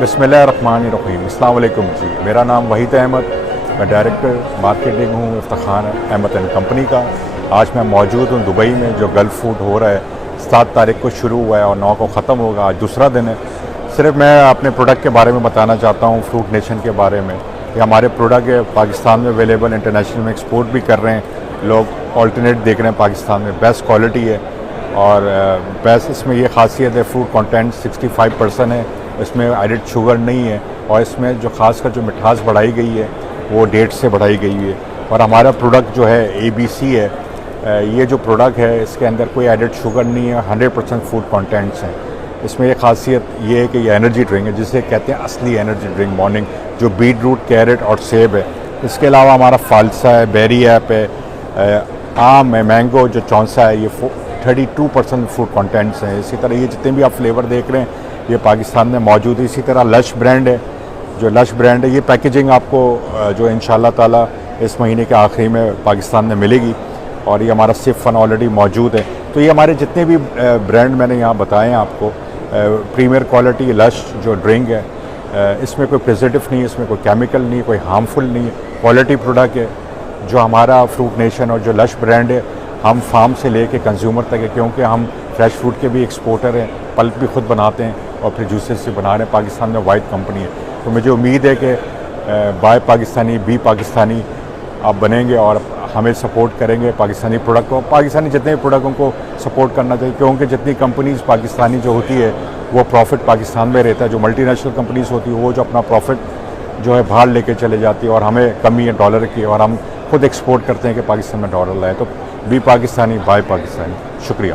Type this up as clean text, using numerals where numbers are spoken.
बिस्मिल्लाहिर्रहमानिर्रहीम। अस्सलाम वालेकुम जी, मेरा नाम वहीद अहमद, मैं डायरेक्टर मार्केटिंग हूँ इफ्तिखार अहमद एंड कंपनी का। आज मैं मौजूद हूँ दुबई में, जो गल्फ़ फूड हो रहा है 7 तारीख को शुरू हुआ है और 9 को ख़त्म होगा। आज दूसरा दिन है। सिर्फ मैं अपने प्रोडक्ट के बारे में बताना चाहता हूँ, फ्रूट नेशन के बारे में। कि हमारे प्रोडक्ट है पाकिस्तान में अवेलेबल, इंटरनेशनल में एक्सपोर्ट भी कर रहे हैं लोग, ऑल्टरनेट देख रहे हैं पाकिस्तान में। बेस्ट क्वालिटी है और बेस्ट इसमें ये खासियत है, फ्रूट कंटेंट 65% है, इसमें एडिड शुगर नहीं है और इसमें जो खासकर जो मिठास बढ़ाई गई है वो डेट से बढ़ाई गई है। और हमारा प्रोडक्ट जो है ABC है, ये जो प्रोडक्ट है इसके अंदर कोई एडिड शुगर नहीं है, 100% फूड कंटेंट्स हैं। इसमें ये खासियत ये है कि ये एनर्जी ड्रिंक है, जिसे कहते हैं असली एनर्जी ड्रिंक मॉर्निंग, जो बीट रूट, कैरेट और सेब है। इसके अलावा हमारा फालसा है, बेरी ऐप है, आम है, मैंगो जो चौंसा है, ये 32% फूड कंटेंट्स हैं। इसी तरह ये जितने भी आप फ्लेवर देख रहे हैं ये पाकिस्तान में मौजूद है। इसी तरह लश ब्रांड है, जो लश ब्रांड है, ये पैकेजिंग आपको जो इंशाल्लाह ताला इस महीने के आखिरी में पाकिस्तान में मिलेगी और ये हमारा सिर्फ फन ऑलरेडी मौजूद है। तो ये हमारे जितने भी ब्रांड मैंने यहाँ बताए हैं आपको, प्रीमियर क्वालिटी लश जो ड्रिंक है, इसमें कोई प्रिजर्वेटिव नहीं है, इसमें कोई केमिकल नहीं है, कोई हार्मफुल नहीं है, क्वालिटी प्रोडक्ट है। जो हमारा फ्रूट नेशन और जो लश ब्रांड है, हम फार्म से लेके कंज्यूमर तक है, क्योंकि हम फ्रेश फ्रूट के भी एक्सपोर्टर हैं, पल्प भी खुद बनाते हैं और फिर जूसेस से बना रहे हैं। पाकिस्तान में वाइड कंपनी है, तो मुझे उम्मीद है कि बाय पाकिस्तानी बी पाकिस्तानी आप बनेंगे और हमें सपोर्ट करेंगे पाकिस्तानी प्रोडक्ट को। पाकिस्तानी जितने भी प्रोडक्टों को सपोर्ट करना चाहिए, क्योंकि जितनी कंपनीज़ पाकिस्तानी जो होती है वो प्रॉफिट पाकिस्तान में रहता है। जो मल्टीनेशनल कंपनीज़ होती है वो जो अपना प्रॉफिट जो है बाहर लेके चले जाती है और हमें कमी है डॉलर की, और हम खुद एक्सपोर्ट करते हैं कि पाकिस्तान में डॉलर लाए। तो बी पाकिस्तानी बाय पाकिस्तानी। शुक्रिया।